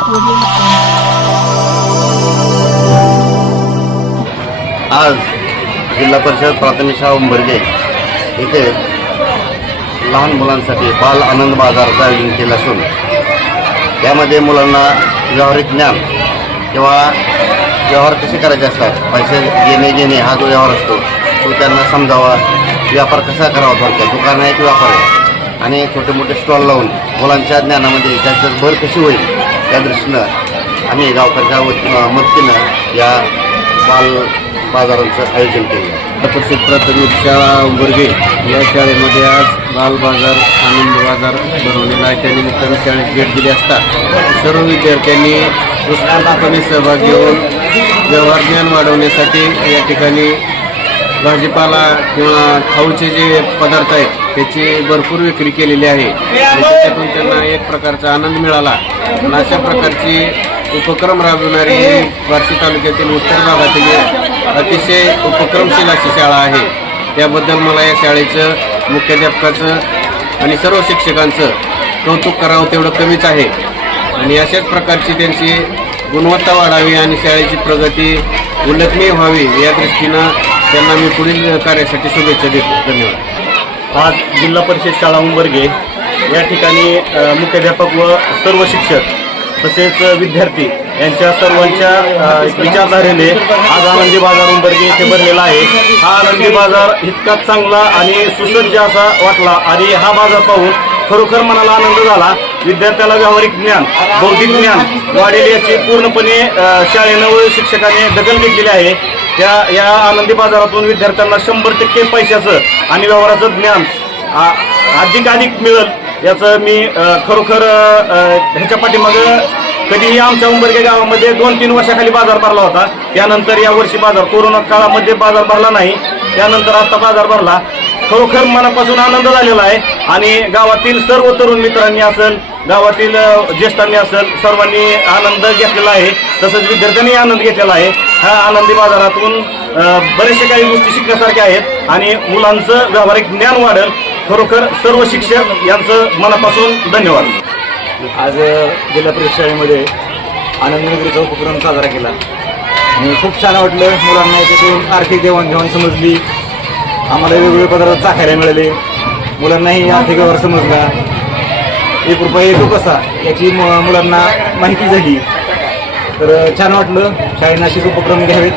आज जिल्हा परिषद प्राथमिक शाळा उंबर्गे येथे लहान मुलांसाठी बाल आनंद बाजाराचं आयोजन केलं असून त्यामध्ये मुलांना व्यावहारिक ज्ञान किंवा व्यवहार कसे करायचे असतात पैसे घेणे घेणे हा जो व्यवहार असतो तो त्यांना समजावा. व्यापार कसा करावा थोडक्यात? दुकान आहे की व्यापार आहे? आणि छोटे मोठे स्टॉल लावून मुलांच्या ज्ञानामध्ये त्यांच्यात भर कशी होईल? त्या दृष्टीनं आम्ही गावकऱ्याच्या वत- मदतीनं या बाल बाजारांचं आयोजन केलं. परिषद प्राथमिक शाळा उंबर्गे या शाळेमध्ये आज बाल बाजार आनंद बाजार भरवलेला आहे. त्यानिमित्तानं शाळेत भेट दिली असता सर्व विद्यार्थ्यांनी उत्स्फूर्तपणे सहभाग घेऊन व्यवहार ज्ञान वाढवण्यासाठी या ठिकाणी भाजीपाला किंवा खाऊचे जे पदार्थ आहेत त्याची भरपूर विक्री केलेली आहे. त्याच्यातून त्यांना एक प्रकारचा आनंद मिळाला. आणि अशा प्रकारची उपक्रम राबविणारी ही बार्शी तालुक्यातील उत्तर भागातील अतिशय उपक्रमशील अशी शाळा आहे. त्याबद्दल मला या शाळेचं मुख्याध्यापकाचं आणि सर्व शिक्षकांचं कौतुक करावं तेवढं कमीच आहे. आणि अशाच प्रकारची त्यांची गुणवत्ता वाढावी आणि शाळेची प्रगती उल्लेखनीय व्हावी या दृष्टीनं त्यांना मी पुढील कार्यासाठी शुभेच्छा देतो. धन्यवाद. आज जिल्हा परिषद शाळा उंबर्गे या ठिकाणी मुख्याध्यापक व सर्व शिक्षक तसेच विद्यार्थी यांच्या सर्वांच्या विचारधारेने आज आनंदी बाजार उंबर्गे येथे भरलेला आहे. हा आनंदी बाजार इतका चांगला आणि सुसज्ज असा वाटला आणि हा बाजार पाहून खरोखर मनाला आनंद झाला. विद्यार्थ्याला व्यावहारिक ज्ञान बौद्धिक ज्ञान वाढेल याची पूर्णपणे शाळेनं व शिक्षकाने दखल घेतलेली आहे. त्या या आनंदी बाजारातून विद्यार्थ्यांना शंभर टक्के पैशाचं आणि व्यवहाराचं ज्ञान आ- अधिकाधिक मिळेल याचं मी खरोखर ह्याच्या पाठीमागं कधीही आमच्या उंबरगे गावामध्ये दोन तीन वर्षाखाली बाजार भरला होता. त्यानंतर या वर्षी बाजार कोरोना काळामध्ये बाजार भरला नाही. त्यानंतर आता बाजार भरला. खरोखर मनापासून आनंद झालेला आहे. आणि गावातील सर्व तरुण मित्रांनी असेल गावातील ज्येष्ठांनी असेल सर्वांनी आनंद घेतलेला आहे. तसंच विद्यार्थ्यांनी आनंद घेतलेला आहे. ह्या आनंदी बाजारातून बरेचसे काही गोष्टी शिकण्यासारख्या आहेत. आणि मुलांचं व्यावहारिक ज्ञान वाढेल. खरोखर सर्व शिक्षक यांचं मनापासून धन्यवाद. आज जिल्हा परिषद शाळेमध्ये उपक्रम साजरा केला. आणि खूप छान वाटलं मुलांना याच्यातून आर्थिक देवाणघेवाण समजली. आम्हाला वेगवेगळे पदार्थ चाखायला मिळाले. मुलांनाही आर्थिक व्यवहार समजला. एक रुपया येतो कसा याची मुलांना माहिती झाली. तर छान वाटलं. शाळेनं असेच उपक्रम घ्यावेत.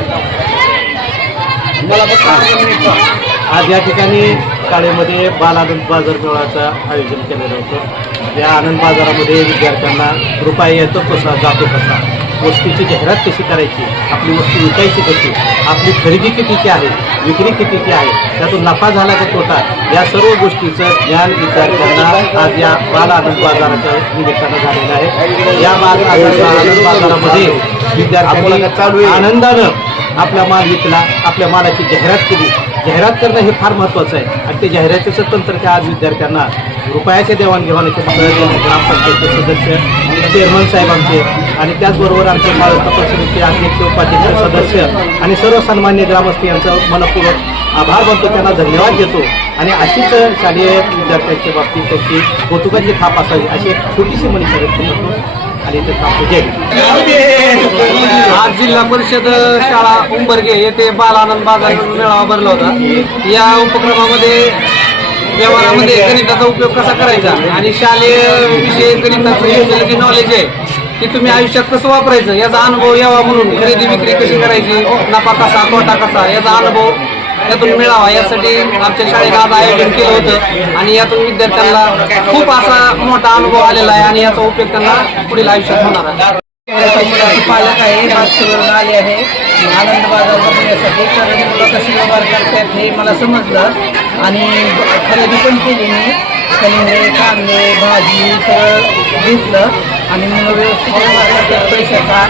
आज या ठिकाणी शाळेमध्ये बाल आनंद बाजार मेळाचं आयोजन केलेलं होतं. या आनंद बाजारामध्ये विद्यार्थ्यांना रुपया येतो कसा जातो कसा वस्तूची जाहिरात कशी करायची? आपली वस्तू विकायची कशी? आपली खरेदी कितीची आहे? विक्री कितीची आहे? त्यातून नफा झाला का तोटा? या सर्व गोष्टीचं ज्ञान विद्यार्थ्यांना आज या बाल आनंद बाजाराच्या निमित्तानं झालेलं आहे. या बाल आनंद बाजारामध्ये विद्यार्थ्यांनी आनंदानं आपला माल विकला आपल्या मालाची जाहिरात केली. जाहिरात करणं हे फार महत्त्वाचं आहे. आणि ते जाहिरातीचं तंत्र त्या आज विद्यार्थ्यांना? रुपयाच्या देवाणघेवाणीचे ग्रामपंचायतचे सदस्य चेअरमन साहेब आमचे आणि त्याचबरोबर आमचे व्यवस्थापन समिती अध्यक्ष उपाध्यक्ष सदस्य आणि सर्व सन्मान्य ग्रामस्थ यांचा मनपूर्वक आभार मानतो. त्यांना धन्यवाद देतो. आणि अशीच शालेय विद्यार्थ्यांच्या बाबतीत त्यांची कौतुकाची थाप असावी अशी एक छोटीशी मनीषा व्यक्त करतो. आणि ते थाप जय आज जिल्हा परिषद शाळा उंबरगे येथे बाल आनंद बाजार मेळावा भरला होता. या उपक्रमामध्ये व्यवहारामध्ये गणिताचा उपयोग कसा करायचा? आणि शालेय विषय गणिताचं जे नॉलेज आहे की तुम्ही आयुष्यात कसं वापरायचं? याचा अनुभव यावा म्हणून खरेदी विक्री कशी करायची? नफा कसा तोटा कसा? याचा अनुभव यातून मिळावा. यासाठी आमच्या शाळेत आज आयोजन केलं होतं. आणि यातून विद्यार्थ्यांना खूप असा मोठा अनुभव आलेला आहे आणि याचा उपयोग त्यांना पुढील आयुष्यात होणार आहे. पालक आहे हातवरून आले आहे. आनंद बाजार बघण्यासाठी कारण मुलं कशी व्यवहार करतात हे मला समजलं. आणि खरेदी पण केली मी. कलिंगडे कांदे भाजी सगळं घेतलं. आणि मग व्यवस्थित पैशाचा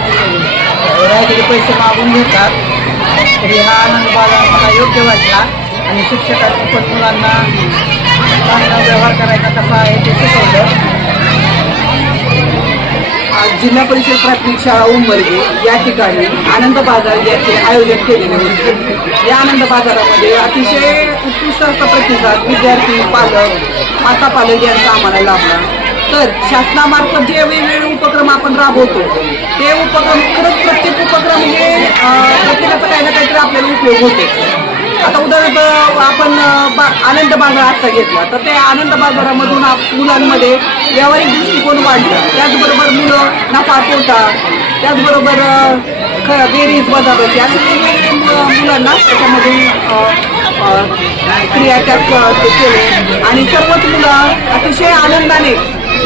राहिलेले पैसे मागून घेतात तरी हा आनंद बाजार मला योग्य वाटला. आणि शिक्षकांनी पण मुलांना चांगला व्यवहार करायचा कसा आहे ते शिकवलं. जिल्हा परिषद प्राथमिक शाळा उंबरगे या ठिकाणी आनंद बाजार याचे आयोजन केलेले होते. या आनंद बाजारामध्ये अतिशय उत्कृष्ट असा प्रतिसाद विद्यार्थी पालक माता पालक यांचा आम्हाला लाभला. तर शासनामार्फत जे वेगवेगळे उपक्रम आपण राबवतो ते उपक्रम खरंच प्रत्येक उपक्रम हे प्रत्येकाचा काही ना काहीतरी आपल्याला उपयोग होतो आता उदाहरणार्थ आपण बा आनंद बाजार आजचा घेतला. तर त्या आनंद बाजारामधून आप- मुलांमध्ये व्यावहारिक दृष्टिकोन वाढला. त्याचबरोबर मुलं नफा तोटा त्याचबरोबर ख बेरीज वजावटी असे वेगवेगळे मुलांना त्याच्यामधून क्रिया त्यात केले. आणि सर्वच मुलं अतिशय आनंदाने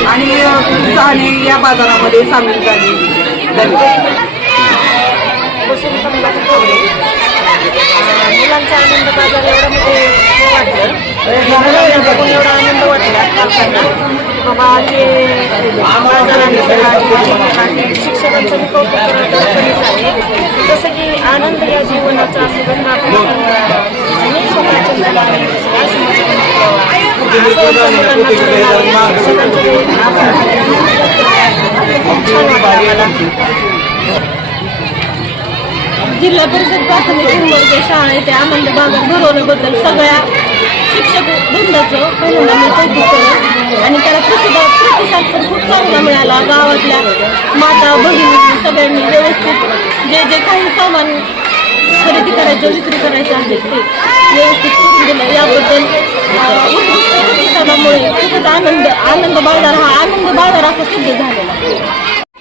आणि उत्साहाने या बाजारामध्ये सामील झाली. धन्यवाद. मुलांचा आनंद बाजार एवढा हे वाटलं. एवढा आनंद वाटला बाबा हे बाजाराने शिक्षकांचं मी कौतुक करत जसं की आनंद या जीवनाचा सुगंध आपण आणि स्वतःच्या मुलांना असं वाटतं मुलांना कळलं. शिक्षकांचं हे खूप छान वाटलं मला जिल्हा परिषद प्राथमिक उंबरगे शाळा येथे आनंद बाजार भरवण्याबद्दल सगळ्या शिक्षक वृंदाचं पहिल्यांदा मी कौतुक केलं आणि त्याला प्रसिद्ध प्रतिसाद पण खूप चांगला मिळाला. गावातल्या माता भगिनी सगळ्यांनी व्यवस्थित जे जे काही सामान खरेदी करायचं विक्री करायचं आहे ते व्यवस्थित करून दिलं. याबद्दल उत्कृष्ट प्रतिसादामुळे खूपच आनंद आनंद बाजार हा आनंद बाजार असा सिद्ध झाला आहे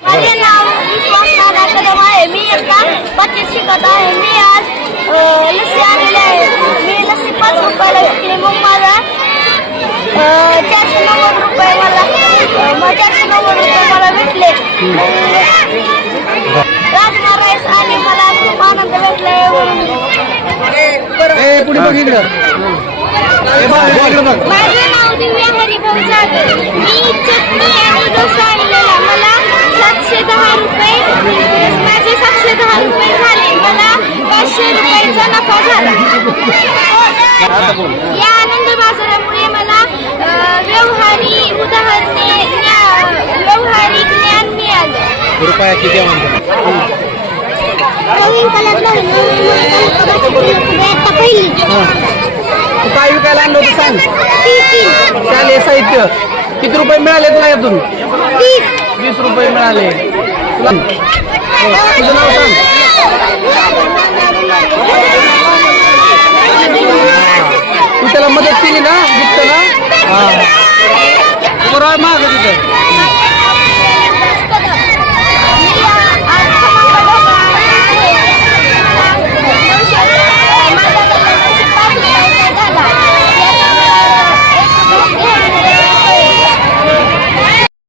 माझे नाव विश्वास नाना कदम आहे मी एकदा पाचवीत शिकत आहे मी आज अ, लस्सी आणलेली आहे मी लस्सी पाच रुपयाला विकली मग मला अ, चारशे नव्वद रुपये मला चारशे नव्वद रुपये मला भेटले. मग राजमा राईस आणि मला खूप आनंद भेटला माझे नाव दिव्या हरिभाऊ जाधव. मी चटणी आणि डोसा आणलेला. मला सातशे दहा रुपये माझे सातशे दहा रुपये झाले. मला पाचशे रुपयाचा नफा झाला या आनंद बाजारामुळे मला अ, व्यवहारी उदाहरणे ज्ञा- व्यवहारिक ज्ञान मिळालं रुपया किती नवीन कलर पहिली. तू काय विकायला आणलं होतं सांग. शालेय साहित्य. किती रुपये मिळाले तुला यातून? वीस रुपये मिळाले. तुझं नाव सांग. तू त्याला मदत केली ना विकत ना? हा. बरोबर माग तिथं.